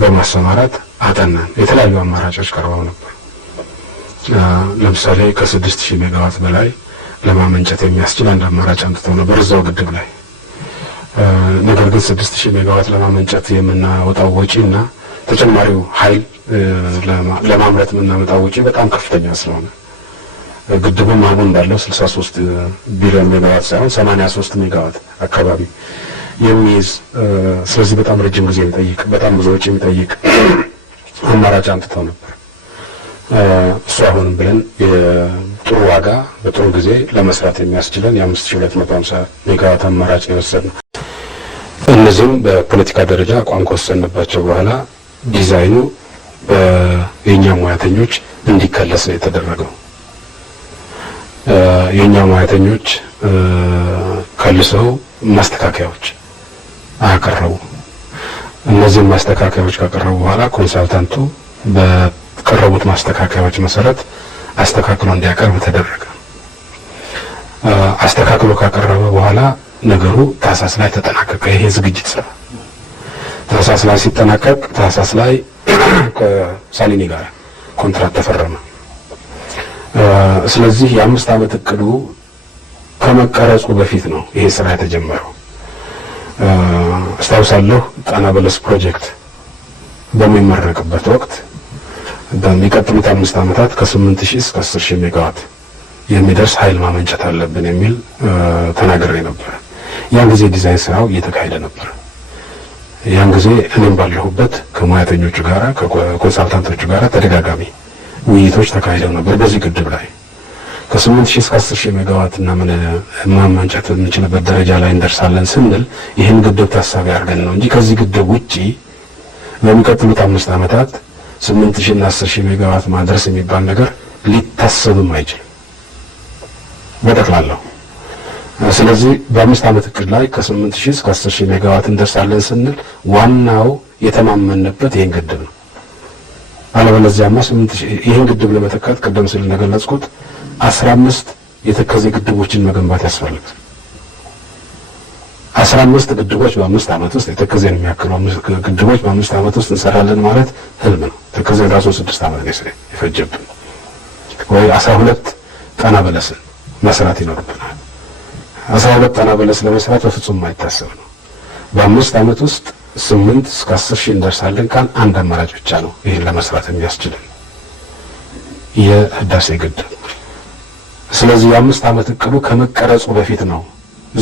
በማሰማራት አጠናን። የተለያዩ አማራጮች ቀርበው ነበር። ለምሳሌ ከ6000 ሜጋዋት በላይ ለማመንጨት የሚያስችል አንድ አማራጭ አምጥተው ነበር እዛው ግድብ ላይ። ነገር ግን 6000 ሜጋዋት ለማመንጨት የምናወጣው ወጪና ተጨማሪው ኃይል ለማምረት የምናመጣው ወጪ በጣም ከፍተኛ ስለሆነ ግድቡም አሁን እንዳለው 63 ቢሊዮን ሜጋዋት ሳይሆን 83 ሜጋዋት አካባቢ የሚይዝ ስለዚህ በጣም ረጅም ጊዜ የሚጠይቅ በጣም ብዙ ወጪ የሚጠይቅ አማራጭ አምጥተው ነበር። እሱ አሁንም ብለን የጥሩ ዋጋ በጥሩ ጊዜ ለመስራት የሚያስችለን የ5250 ሜጋዋት አማራጭ የወሰድነው። እነዚህም በፖለቲካ ደረጃ አቋም ከወሰንባቸው በኋላ ዲዛይኑ የእኛ ሙያተኞች እንዲከለስ ነው የተደረገው። የእኛ ሙያተኞች ከልሰው ማስተካከያዎች አቀረቡ። እነዚህም ማስተካከያዎች ካቀረቡ በኋላ ኮንሳልታንቱ በቀረቡት ማስተካከያዎች መሰረት አስተካክሎ እንዲያቀርብ ተደረገ። አስተካክሎ ካቀረበ በኋላ ነገሩ ታህሳስ ላይ ተጠናቀቀ። ይሄ ዝግጅት ስራ ታህሳስ ላይ ሲጠናቀቅ ታህሳስ ላይ ከሳሊኒ ጋር ኮንትራት ተፈረመ። ስለዚህ የ5 ዓመት እቅዱ ከመቀረጹ በፊት ነው ይሄ ስራ የተጀመረው። አስታውሳለሁ ጣና በለስ ፕሮጀክት በሚመረቅበት ወቅት በሚቀጥሉት 5 ዓመታት ከ8000 እስከ 10000 ሜጋዋት የሚደርስ ኃይል ማመንጨት አለብን የሚል ተናግሬ ነበር። ያን ጊዜ ዲዛይን ስራው እየተካሄደ ነበር። ያን ጊዜ እኔም ባለሁበት ከሙያተኞቹ ጋራ ከኮንሳልታንቶቹ ጋራ ተደጋጋሚ ውይይቶች ተካሂደው ነበር። በዚህ ግድብ ላይ ከ8000 እስከ 10000 ሜጋዋት እና ምን ማመንጨት የምንችልበት ደረጃ ላይ እንደርሳለን ስንል ይህን ግድብ ታሳቢ አድርገን ነው እንጂ ከዚህ ግድብ ውጪ በሚቀጥሉት 5 ዓመታት 8000 እና 10000 ሜጋዋት ማድረስ የሚባል ነገር ሊታሰብም አይችልም በጠቅላላው። ስለዚህ በ5 ዓመት እቅድ ላይ ከ8000 እስከ 10000 ሜጋዋት እንደርሳለን ስንል ዋናው የተማመንበት ይሄን ግድብ ነው። አለበለዚያማ 8000 ይሄን ግድብ ለመተካት ቀደም ሲል እንደገለጽኩት 15 የተከዜ ግድቦችን መገንባት ያስፈልጋል። 15 ግድቦች በ5 ዓመት ውስጥ የተከዜን የሚያክሉ ግድቦች በ5 ዓመት ውስጥ እንሰራለን ማለት ህልም ነው። ተከዜ ራሱ 6 ዓመት ነው የፈጀብን። ወይ 12 ጣና በለስን መስራት ይኖርብናል። 12 ጣና በለስ ለመስራት በፍጹም የማይታሰብ ነው። በ5 ዓመት ውስጥ 8 እስከ 10000 እንደርሳለን ካል አንድ አማራጭ ብቻ ነው ይሄን ለመስራት የሚያስችልን የህዳሴ ግድብ። ስለዚህ የ5 ዓመት እቅዱ ከመቀረጹ በፊት ነው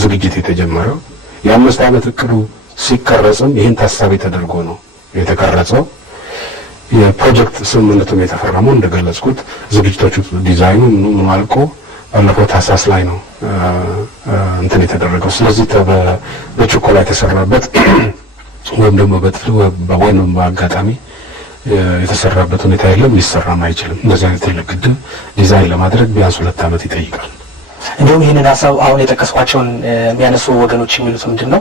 ዝግጅት የተጀመረው። የ5 ዓመት እቅዱ ሲቀረጽም ይህን ታሳቢ ተደርጎ ነው የተቀረጸው። የፕሮጀክት ስምምነቱም የተፈረመው እንደገለጽኩት ዝግጅቶቹ ዲዛይኑ ምኑ አልቆ ባለፈው ታህሳስ ላይ ነው እንትን የተደረገው። ስለዚህ በችኮላ የተሰራበት ወይም ደግሞ በወይም በአጋጣሚ የተሰራበት ሁኔታ የለም፣ ሊሰራም አይችልም። እንደዚህ አይነት ትልቅ ግድብ ዲዛይን ለማድረግ ቢያንስ 2 ዓመት ይጠይቃል። እንዲሁም ይህንን ሀሳብ አሁን የጠቀስኳቸውን የሚያነሱ ወገኖች የሚሉት ምንድን ነው?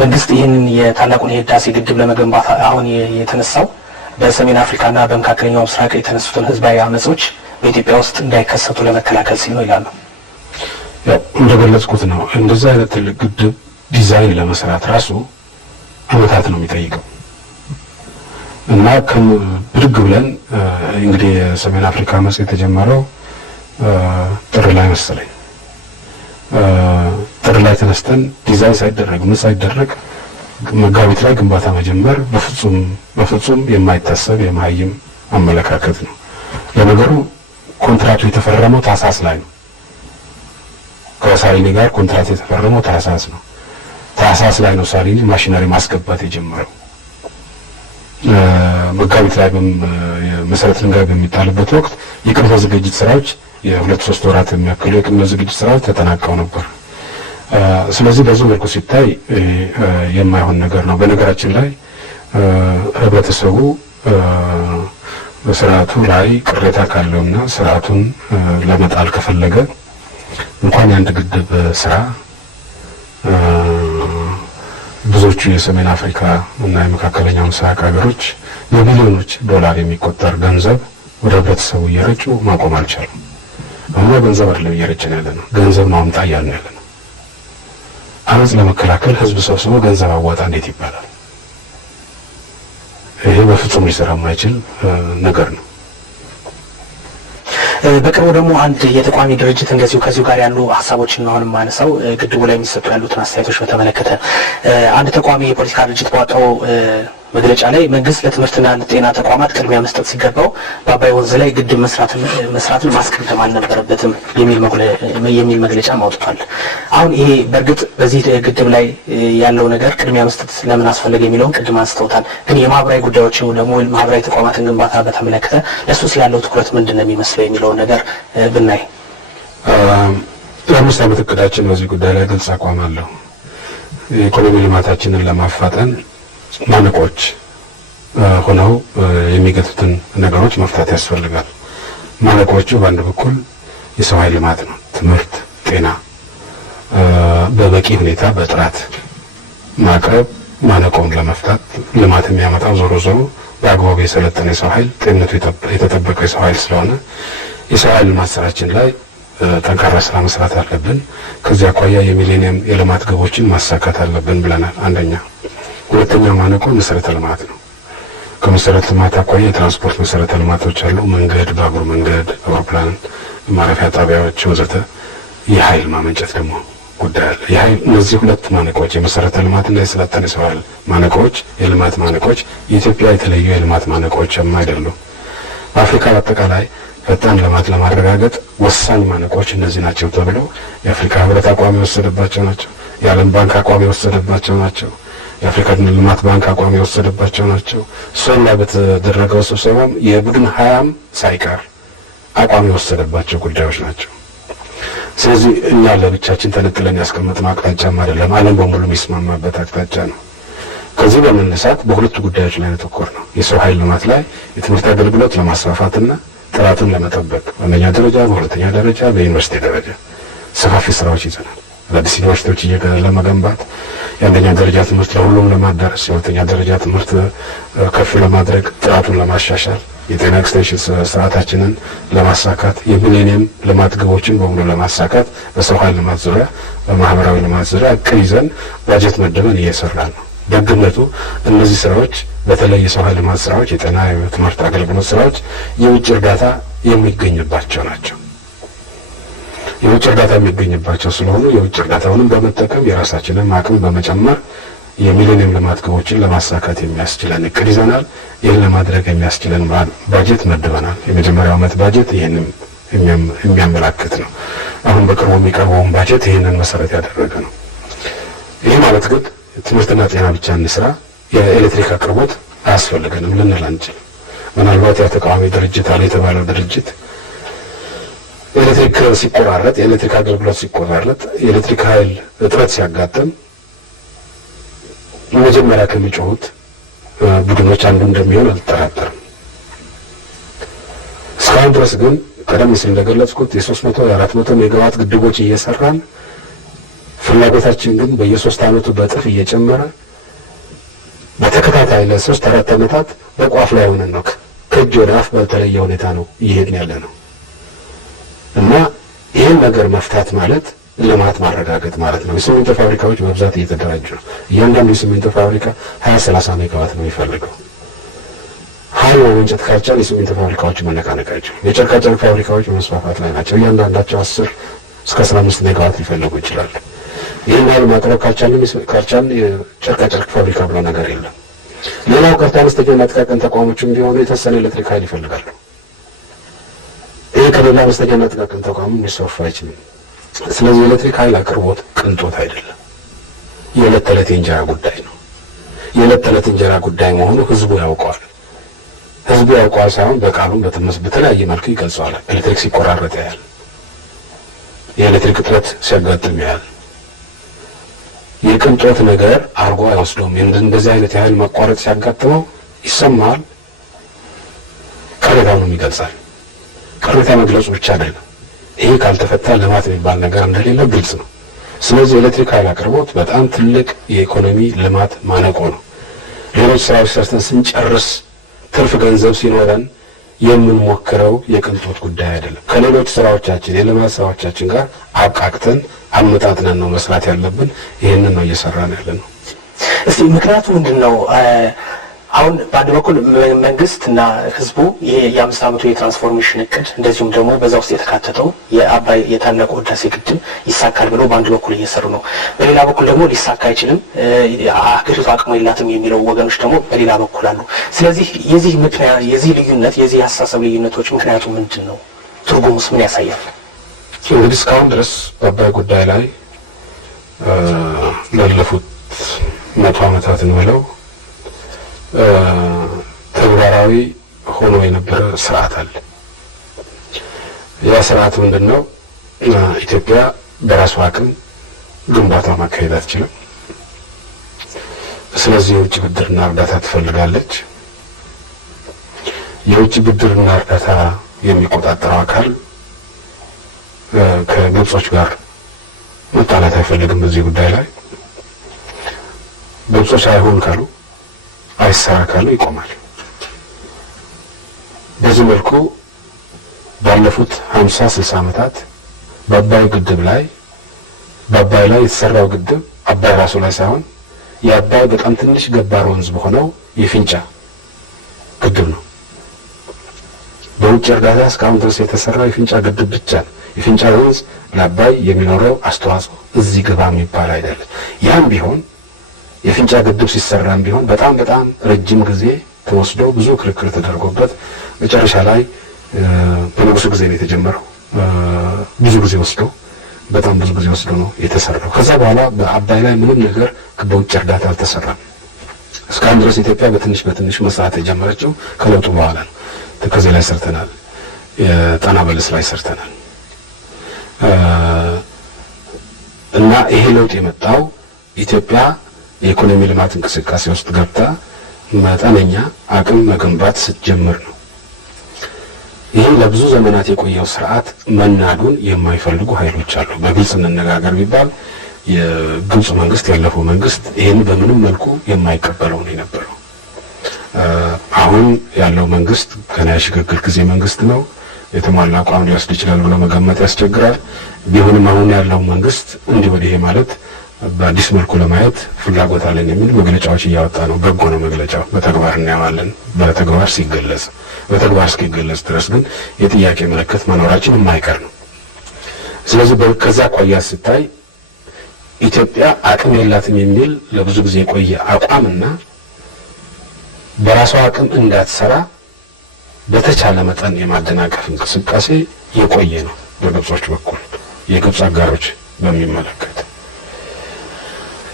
መንግስት ይህንን የታላቁን የህዳሴ ግድብ ለመገንባት አሁን የተነሳው በሰሜን አፍሪካና በመካከለኛው ምስራቅ የተነሱትን ህዝባዊ አመጾች በኢትዮጵያ ውስጥ እንዳይከሰቱ ለመከላከል ሲል ነው ይላሉ። ያው እንደገለጽኩት ነው። እንደዚህ አይነት ትልቅ ግድብ ዲዛይን ለመስራት ራሱ አመታት ነው የሚጠይቀው እና ብድግ ብለን እንግዲህ የሰሜን አፍሪካ አመጽ የተጀመረው ጥር ላይ መሰለኝ። ጥር ላይ ተነስተን ዲዛይን ሳይደረግ ምን ሳይደረግ መጋቢት ላይ ግንባታ መጀመር በፍጹም የማይታሰብ የማይም አመለካከት ነው። ለነገሩ ኮንትራቱ የተፈረመው ታህሳስ ላይ ነው። ከሳሊኒ ጋር ኮንትራት የተፈረመው ታህሳስ ነው። ታህሳስ ላይ ነው ሳሊኒ ማሽነሪ ማስገባት የጀመረው። መጋቢት ላይ መሰረት ድንጋይ በሚጣልበት ወቅት የቅድመ ዝግጅት ስራዎች የ2-3 ወራት የሚያክሉ የቅድመ ዝግጅት ስራዎች ተጠናቀው ነበር። ስለዚህ በዚህ መልኩ ሲታይ የማይሆን ነገር ነው። በነገራችን ላይ ህብረተሰቡ በስርዓቱ ላይ ቅሬታ ካለውና ስርዓቱን ለመጣል ከፈለገ እንኳን የአንድ ግድብ ስራ ብዙዎቹ የሰሜን አፍሪካ እና የመካከለኛው ምስራቅ ሀገሮች በቢሊዮኖች ዶላር የሚቆጠር ገንዘብ ወደ ህብረተሰቡ እየረጩ ማቆም አልቻሉም። አሁን ገንዘብ አይደለም እየረጨን ያለ ነው፣ ገንዘብ ማምጣ እያልን ያለ ነው። አመጽ ለመከላከል ህዝብ ሰብስቦ ገንዘብ አዋጣ እንዴት ይባላል? ይሄ በፍጹም ሊሰራ የማይችል ነገር ነው። በቅርቡ ደግሞ አንድ የተቋሚ ድርጅት እንደዚሁ ከዚሁ ጋር ያሉ ሀሳቦችን ነው አሁንም ማነሳው ግድቡ ላይ የሚሰጡ ያሉትን አስተያየቶች በተመለከተ አንድ ተቋሚ የፖለቲካ ድርጅት ባወጣው መግለጫ ላይ መንግስት ለትምህርትና ለጤና ተቋማት ቅድሚያ መስጠት ሲገባው በአባይ ወንዝ ላይ ግድብ መስራትን ማስቀደም አልነበረበትም የሚል መግለጫ አውጥቷል። አሁን ይሄ በእርግጥ በዚህ ግድብ ላይ ያለው ነገር ቅድሚያ መስጠት ለምን አስፈለገ የሚለውን ቅድም አንስተውታል። ግን የማህበራዊ ጉዳዮች ደግሞ ማህበራዊ ተቋማትን ግንባታ በተመለከተ ለሱስ ያለው ትኩረት ምንድን ነው የሚመስለው የሚለውን ነገር ብናይ 5 ዓመት እቅዳችን በዚህ ጉዳይ ላይ ግልጽ አቋም አለው። የኢኮኖሚ ልማታችንን ለማፋጠን ማነቆች ሆነው የሚገቱትን ነገሮች መፍታት ያስፈልጋል። ማነቆቹ በአንድ በኩል የሰው ኃይል ልማት ነው። ትምህርት፣ ጤና በበቂ ሁኔታ በጥራት ማቅረብ ማነቆውን ለመፍታት ልማት የሚያመጣው ዞሮ በአግባቡ የሰለጠነ የሰው ኃይል ጤንነቱ የተጠበቀ የሰው ኃይል ስለሆነ የሰው ኃይል ልማት ስራችን ላይ ጠንካራ ስራ መስራት አለብን። ከዚያ አኳያ የሚሌኒየም የልማት ግቦችን ማሳካት አለብን ብለናል። አንደኛ። ሁለተኛው ማነቆ መሰረተ ልማት ነው። ከመሰረተ ልማት አኳያ የትራንስፖርት መሰረተ ልማቶች አሉ። መንገድ፣ ባቡር መንገድ፣ አውሮፕላን ማረፊያ ጣቢያዎች ወዘተ። የኃይል ማመንጨት ደግሞ ጉዳይ አለ። የኃይል እነዚህ ሁለት ማነቆች የመሰረተ ልማትና የሰለጠነ የሰው ኃይል ማነቆች፣ የልማት ማነቆች የኢትዮጵያ የተለዩ የልማት ማነቆችም አይደሉም። በአፍሪካ በአጠቃላይ ፈጣን ልማት ለማረጋገጥ ወሳኝ ማነቆች እነዚህ ናቸው ተብለው የአፍሪካ ህብረት አቋም የወሰደባቸው ናቸው። የዓለም ባንክ አቋም የወሰደባቸው ናቸው። የአፍሪካ ልማት ባንክ አቋም የወሰደባቸው ናቸው። ሶል ላይ በተደረገው ስብሰባም የቡድን 20 ሳይቀር አቋም የወሰደባቸው ጉዳዮች ናቸው። ስለዚህ እኛ ለብቻችን ተነጥለን ያስቀመጥነው አቅጣጫም አይደለም፣ ዓለም በሙሉ የሚስማማበት አቅጣጫ ነው። ከዚህ በመነሳት በሁለቱ ጉዳዮች ላይ ተኮር ነው። የሰው ኃይል ልማት ላይ የትምህርት አገልግሎት ለማስፋፋትና ጥራቱን ለመጠበቅ በአንደኛ ደረጃ፣ በሁለተኛ ደረጃ፣ በዩኒቨርሲቲ ደረጃ ሰፋፊ ስራዎች ይዘናል። አዳዲስ ዩኒቨርሲቲዎች ለመገንባት የአንደኛ ደረጃ ትምህርት ለሁሉም ለማዳረስ፣ የሁለተኛ ደረጃ ትምህርት ከፍ ለማድረግ፣ ጥራቱን ለማሻሻል፣ የጤና ኤክስቴንሽን ስርዓታችንን ለማሳካት፣ የሚሌኒየም ልማት ግቦችን በሙሉ ለማሳካት በሰው ኃይል ልማት ዙሪያ፣ በማህበራዊ ልማት ዙሪያ እቅድ ይዘን ባጀት መድበን እየሰራን ነው። ደግነቱ እነዚህ ስራዎች በተለይ የሰው ኃይል ልማት ስራዎች፣ የጤና የትምህርት አገልግሎት ስራዎች የውጭ እርዳታ የሚገኝባቸው ናቸው። የውጭ እርዳታ የሚገኝባቸው ስለሆኑ የውጭ እርዳታውንም በመጠቀም የራሳችንን አቅም በመጨመር የሚሌኒየም ልማት ግቦችን ለማሳካት የሚያስችለን እቅድ ይዘናል። ይህን ለማድረግ የሚያስችለን ባጀት መድበናል። የመጀመሪያው ዓመት ባጀት ይህንን የሚያመላክት ነው። አሁን በቅርቡ የሚቀርበውን ባጀት ይህንን መሰረት ያደረገ ነው። ይሄ ማለት ግን ትምህርትና ጤና ብቻ እንስራ የኤሌክትሪክ አቅርቦት አያስፈልገንም ልንል አንችልም። ምናልባት የተቃዋሚ ድርጅት አለ የተባለው ድርጅት ኤሌክትሪክ ሲቆራረጥ የኤሌክትሪክ አገልግሎት ሲቆራረጥ የኤሌክትሪክ ኃይል እጥረት ሲያጋጥም መጀመሪያ ከሚጮሁት ቡድኖች አንዱ እንደሚሆን አልጠራጠርም። እስካሁን ድረስ ግን ቀደም ሲል እንደገለጽኩት የ300 የ400 ሜጋዋት ግድቦች እየሰራን ፍላጎታችን ግን በየ3 ዓመቱ በእጥፍ እየጨመረ በተከታታይ ለ3-4 ዓመታት በቋፍ ላይ ሆነን ነው ከእጅ ወደ አፍ በተለየ ሁኔታ ነው እየሄድን ያለ ነው እና ይህን ነገር መፍታት ማለት ልማት ማረጋገጥ ማለት ነው። የሲሚንቶ ፋብሪካዎች በብዛት እየተደራጁ ነው። እያንዳንዱ የሲሚንቶ ፋብሪካ 20-30 ሜጋዋት ነው የሚፈልገው። ኃይል ማመንጨት ካልቻለ የሲሚንቶ ፋብሪካዎች መነቃነቃቸው፣ የጨርቃጨርቅ ፋብሪካዎች መስፋፋት ላይ ናቸው። እያንዳንዳቸው 10-15 ሜጋዋት ሊፈልጉ ይችላሉ። ይህን ኃይል ማቅረብ ካልቻልን የጨርቃጨርቅ ፋብሪካ ብሎ ነገር የለም። ሌላው ቀርቶ አነስተኛና ጥቃቅን ተቋሞችም ቢሆኑ የተወሰነ ኤሌክትሪክ ኃይል ይፈልጋሉ። ይህ ከሌላ አነስተኛና ጥቃቅን ተቋም ሊስፋፋ አይችልም። ስለዚህ የኤሌክትሪክ ኃይል አቅርቦት ቅንጦት አይደለም፣ የዕለት ተዕለት የእንጀራ ጉዳይ ነው። የዕለት ተዕለት እንጀራ ጉዳይ መሆኑ ህዝቡ ያውቀዋል። ህዝቡ ያውቀዋል ሳይሆን በቃሉም በተለያየ መልኩ ይገልጸዋል። ኤሌክትሪክ ሲቆራረጥ ያያል፣ የኤሌክትሪክ እጥረት ሲያጋጥም ያያል። የቅንጦት ነገር አርጎ አይወስደውም። እንደዚህ አይነት የኃይል መቋረጥ ሲያጋጥመው ይሰማል፣ ቅሬታውንም ይገልጻል። ቅሬታ መግለጹ ብቻ አይደለም፣ ይሄ ካልተፈታ ልማት የሚባል ነገር እንደሌለ ግልጽ ነው። ስለዚህ የኤሌክትሪክ ኃይል አቅርቦት በጣም ትልቅ የኢኮኖሚ ልማት ማነቆ ነው። ሌሎች ስራዎች ሰርተን ስንጨርስ ትርፍ ገንዘብ ሲኖረን የምንሞክረው የቅንጦት ጉዳይ አይደለም። ከሌሎች ስራዎቻችን የልማት ስራዎቻችን ጋር አብቃቅተን አመጣጥነን ነው መስራት ያለብን። ይሄንን ነው እየሰራን ያለነው። እስቲ ምክንያቱ ምንድነው? አሁን በአንድ በኩል መንግስትና ህዝቡ የ5 ዓመቱ የትራንስፎርሜሽን እቅድ እንደዚሁም ደግሞ በዛ ውስጥ የተካተተው የአባይ የታላቁ ህዳሴ ግድብ ይሳካል ብለው በአንድ በኩል እየሰሩ ነው። በሌላ በኩል ደግሞ ሊሳካ አይችልም፣ ሀገሪቱ አቅሙ የላትም የሚለው ወገኖች ደግሞ በሌላ በኩል አሉ። ስለዚህ የዚህ ምክንያት የዚህ ልዩነት የዚህ አስተሳሰብ ልዩነቶች ምክንያቱ ምንድን ነው? ትርጉሙስ ምን ያሳያል? እንግዲህ እስካሁን ድረስ በአባይ ጉዳይ ላይ ላለፉት 100 ዓመታት እንበለው ተግባራዊ ሆኖ የነበረ ስርዓት አለ። ያ ስርዓት ምንድነው? ኢትዮጵያ በራሷ አቅም ግንባታ ማካሄድ አትችልም። ስለዚህ የውጭ ብድርና እርዳታ ትፈልጋለች። የውጭ ብድርና እርዳታ የሚቆጣጠረው አካል ከግብጾች ጋር መጣላት አይፈልግም። በዚህ ጉዳይ ላይ ግብጾች አይሆን ካሉ አይሰራ ካሉ ይቆማል። በዚህ መልኩ ባለፉት 50-60 ዓመታት በአባይ ግድብ ላይ የተሰራው ግድብ አባይ ራሱ ላይ ሳይሆን የአባይ በጣም ትንሽ ገባር ወንዝ በሆነው የፊንጫ ግድብ ነው። በውጭ እርዳታ እስካሁን ድረስ የተሰራው የፊንጫ ግድብ ብቻ ነው። የፊንጫ ወንዝ ለአባይ የሚኖረው አስተዋጽኦ እዚህ ግባ የሚባል አይደለም። ያም ቢሆን የፊንጫ ግድብ ሲሰራም ቢሆን በጣም ረጅም ጊዜ ተወስዶ ብዙ ክርክር ተደርጎበት መጨረሻ ላይ በንጉሱ ጊዜ ነው የተጀመረው። ብዙ ጊዜ ወስዶ ነው የተሰራው። ከዛ በኋላ በአባይ ላይ ምንም ነገር በውጭ እርዳታ አልተሰራም። እስካሁን ድረስ ኢትዮጵያ በትንሽ መስራት የጀመረችው ከለውጡ በኋላ ነው። ተከዜ ላይ ሰርተናል፣ የጣና በለስ ላይ ሰርተናል። እና ይሄ ለውጥ የመጣው ኢትዮጵያ የኢኮኖሚ ልማት እንቅስቃሴ ውስጥ ገብታ መጠነኛ አቅም መገንባት ስትጀምር ነው። ይሄ ለብዙ ዘመናት የቆየው ስርዓት መናዱን የማይፈልጉ ኃይሎች አሉ። በግልጽ እንነጋገር ቢባል የግብጽ መንግስት ያለፈው መንግስት ይሄን በምንም መልኩ የማይቀበለው ነው የነበረው። አሁን ያለው መንግስት ገና የሽግግር ጊዜ መንግስት ነው። የተሟላ አቋም ሊወስድ ይችላል ብሎ መገመት ያስቸግራል። ቢሆንም አሁን ያለው መንግስት እንዲህ ወዲህ ማለት በአዲስ መልኩ ለማየት ፍላጎት አለን የሚል መግለጫዎች እያወጣ ነው። በጎ ነው መግለጫው። በተግባር እናያለን። በተግባር እስኪገለጽ ድረስ ግን የጥያቄ ምልክት መኖራችን የማይቀር ነው። ስለዚህ ከዛ አኳያ ስታይ ኢትዮጵያ አቅም የላትም የሚል ለብዙ ጊዜ የቆየ አቋምና በራሷ አቅም እንዳትሰራ በተቻለ መጠን የማደናቀፍ እንቅስቃሴ የቆየ ነው በግብጾች በኩል የግብጽ አጋሮች በሚመለከት።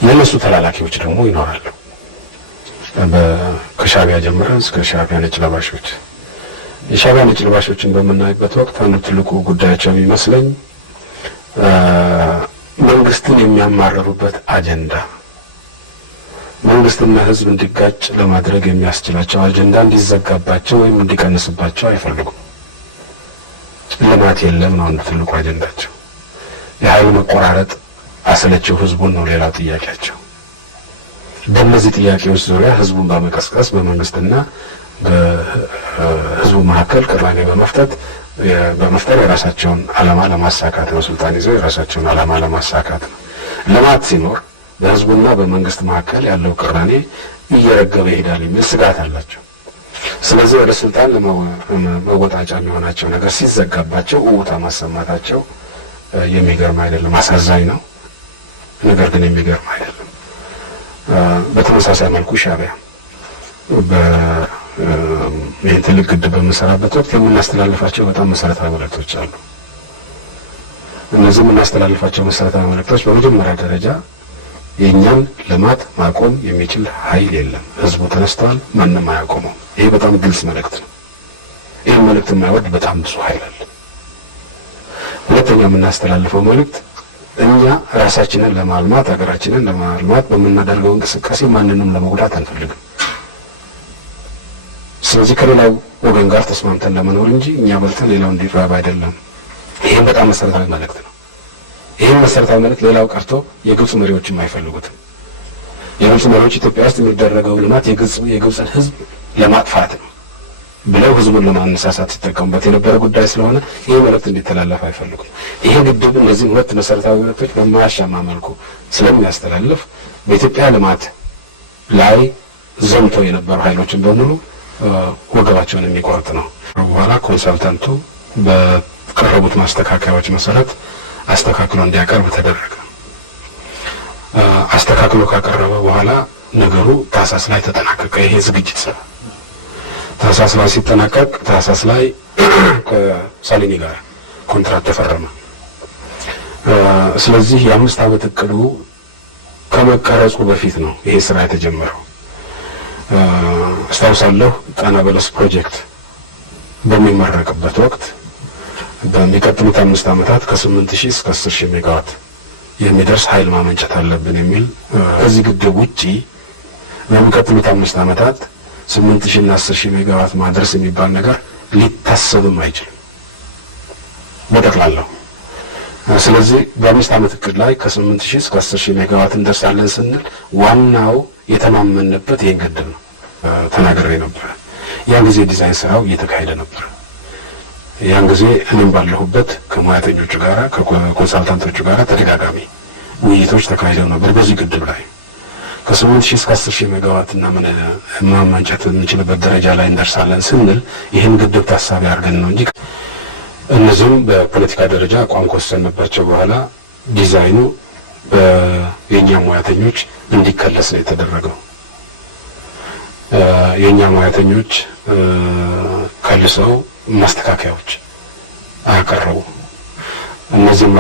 የነሱ ተላላኪዎች ደግሞ ይኖራሉ። ከሻዕቢያ ጀምረን እስከ ሻዕቢያ ነጭ ለባሾች የሻዕቢያ ነጭ ለባሾችን በምናይበት ወቅት አንዱ ትልቁ ጉዳያቸው የሚመስለኝ መንግስትን የሚያማርሩበት አጀንዳ መንግስትና ህዝብ እንዲጋጭ ለማድረግ የሚያስችላቸው አጀንዳ እንዲዘጋባቸው ወይም እንዲቀንስባቸው አይፈልጉም። ልማት የለም ነው አንዱ ትልቁ አጀንዳቸው። የኃይል መቆራረጥ አሰለቸው ህዝቡን ነው ሌላው ጥያቄያቸው። በእነዚህ ጥያቄዎች ዙሪያ ህዝቡን በመቀስቀስ በመንግስትና በህዝቡ መካከል ቅራኔ በመፍጠር የራሳቸውን ዓላማ ለማሳካት ነው። ስልጣን ይዘው የራሳቸውን ዓላማ ለማሳካት ነው። ልማት ሲኖር በህዝቡና በመንግስት መካከል ያለው ቅራኔ እየረገበ ይሄዳል የሚል ስጋት አላቸው። ስለዚህ ወደ ስልጣን ለመወጣጫ የሚሆናቸው ነገር ሲዘጋባቸው እውታ ማሰማታቸው የሚገርም አይደለም። አሳዛኝ ነው፣ ነገር ግን የሚገርም አይደለም። በተመሳሳይ መልኩ ሻዕቢያ ይህን ትልቅ ግድብ በምንሰራበት ወቅት የምናስተላልፋቸው በጣም መሰረታዊ መልእክቶች አሉ። እነዚህ የምናስተላልፋቸው መሰረታዊ መልእክቶች በመጀመሪያ ደረጃ የእኛን ልማት ማቆም የሚችል ኃይል የለም። ህዝቡ ተነስተዋል፣ ማንም አያቆመው። ይሄ በጣም ግልጽ መልእክት ነው። ይህን መልእክት የማይወድ በጣም ብዙ ኃይል አለ። ሁለተኛ የምናስተላልፈው መልእክት እኛ ራሳችንን ለማልማት ሀገራችንን ለማልማት በምናደርገው እንቅስቃሴ ማንንም ለመጉዳት አንፈልግም። ስለዚህ ከሌላው ወገን ጋር ተስማምተን ለመኖር እንጂ እኛ በልተን ሌላው እንዲራብ አይደለም። ይህም በጣም መሰረታዊ መልእክት ነው። ይህም መሰረታዊ መልእክት ሌላው ቀርቶ የግብጽ መሪዎችም አይፈልጉትም። የግብጽ መሪዎች ኢትዮጵያ ውስጥ የሚደረገው ልማት የግብጽን ህዝብ ለማጥፋት ነው ብለው ህዝቡን ለማነሳሳት ሲጠቀሙበት የነበረ ጉዳይ ስለሆነ ይህ መልእክት እንዲተላለፍ አይፈልጉም። ይሄ ግድብ እነዚህን ሁለት መሰረታዊ መልእክቶች በማያሻማ መልኩ ስለሚያስተላልፍ በኢትዮጵያ ልማት ላይ ዘምቶ የነበሩ ኃይሎችን በሙሉ ወገባቸውን የሚቆርጥ ነው። በኋላ ኮንሳልታንቱ በቀረቡት ማስተካከያዎች መሰረት አስተካክሎ እንዲያቀርብ ተደረገ። አስተካክሎ ካቀረበ በኋላ ነገሩ ታህሳስ ላይ ተጠናቀቀ። ይሄ ዝግጅት ስራ ታህሳስ ላይ ሲጠናቀቅ ታህሳስ ላይ ከሳሊኒ ጋር ኮንትራት ተፈረመ። ስለዚህ የ5 ዓመት እቅዱ ከመቀረጹ በፊት ነው ይሄ ስራ የተጀመረው። አስታውሳለሁ ጣና በለስ ፕሮጀክት በሚመረቅበት ወቅት በሚቀጥሉት 5 ዓመታት ከ8000 እስከ 10000 ሜጋዋት የሚደርስ ኃይል ማመንጨት አለብን የሚል ከዚህ ግድብ ውጪ በሚቀጥሉት 5 ዓመታት 8000 እና 10000 ሜጋዋት ማድረስ የሚባል ነገር ሊታሰብም አይችልም በጠቅላላው። ስለዚህ በ5 ዓመት እቅድ ላይ ከ8000 እስከ 10000 ሜጋዋት እንደርሳለን ስንል ዋናው የተማመንበት ይሄን ግድብ ነው። ተናግሬ ነበር። ያን ጊዜ ዲዛይን ስራው እየተካሄደ ነበር። ያን ጊዜ እኔም ባለሁበት ከሙያተኞቹ ጋራ ከኮንሳልታንቶቹ ጋራ ተደጋጋሚ ውይይቶች ተካሂደው ነበር በዚህ ግድብ ላይ ከ8000 እስከ 10000 ሜጋዋት እና ማመንጨት የምንችልበት ደረጃ ላይ እንደርሳለን ስንል ይህን ግድብ ታሳቢ አድርገን ነው እንጂ እነዚህም በፖለቲካ ደረጃ አቋም ከወሰንባቸው በኋላ ዲዛይኑ የኛ ሙያተኞች እንዲከለስ ነው የተደረገው። የኛ ሙያተኞች ከልሰው ማስተካከያዎች አቀረቡ። እነዚህም